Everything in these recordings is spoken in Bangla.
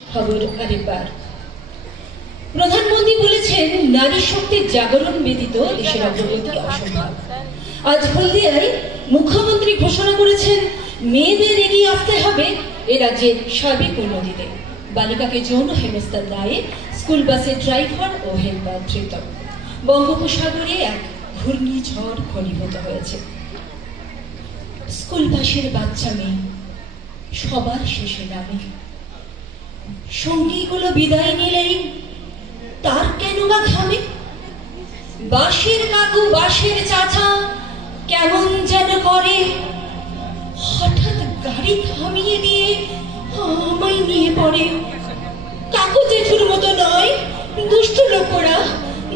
খবর আরেকবার। প্রধানমন্ত্রী বলেছেন, নারী শক্তির জাগরণ ব্যতীত দেশের অগ্রগতি অসম্ভব। আজ হলদিয়ায় মুখ্যমন্ত্রী ঘোষণা করেছেন, মেয়েদের এগিয়ে আসতে হবে এ রাজ্যের সার্বিক উন্নতিতে। বালিকাকে যৌন হেনস্থার দায়ে স্কুল বাসের ড্রাইভার ও হেলপার ধৃত। বঙ্গোপসাগরে এক ঘূর্ণিঝড় ঘনীভূত হয়েছে। স্কুল বাসের বাচ্চা মেয়ে সবার শেষে নামে। সঙ্গীগুলো বিদায় নিলেই তার কেন বা ঘামে? বাঁশের কাকু বাঁশের চাচা কেমন যেন করে, হঠাৎ গাড়ি থামিয়ে দিয়ে আমায় নিয়ে পড়ে। কাকু জেঠুর মতো নয়, দুষ্ট লোকরা,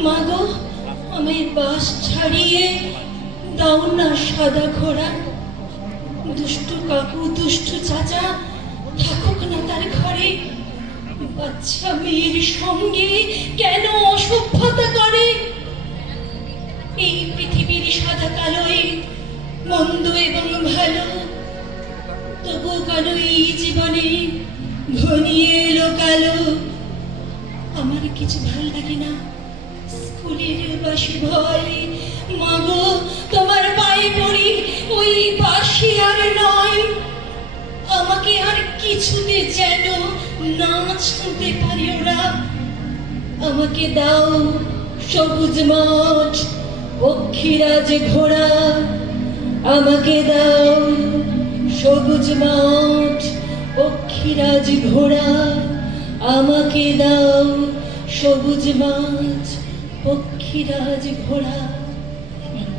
মাগো আমায় বাস ছাড়িয়ে দাও না সাদা ঘোড়া। দুষ্টু কাকু দুষ্টু চাচা থাকুক না তার ঘরে, বাচ্চা মেয়ের সঙ্গে কেন অসভ্যতা করে? এই পৃথিবীর সাদা কালোয় মন্দ এবং ভালো, তবু কেন এই জীবনে ঘনিয়ে এলো কালো? আমার কিছু ভাল লাগে না স্কুলের বাসি ভয়। মাগো তোমার পায়ে পড়ি, ওই বাসি আর নয়। আমাকে আর কিছুতে যেন না ছুঁতে পারে ওরা। আমাকে দাও সবুজ মাঠ, পক্ষীরাজ ঘোড়া। আমাকে দাও সবুজ মাঠ, পক্ষীরাজ ঘোড়া। আমাকে দাও সবুজ মাঠ, পক্ষীরাজ ঘোড়া।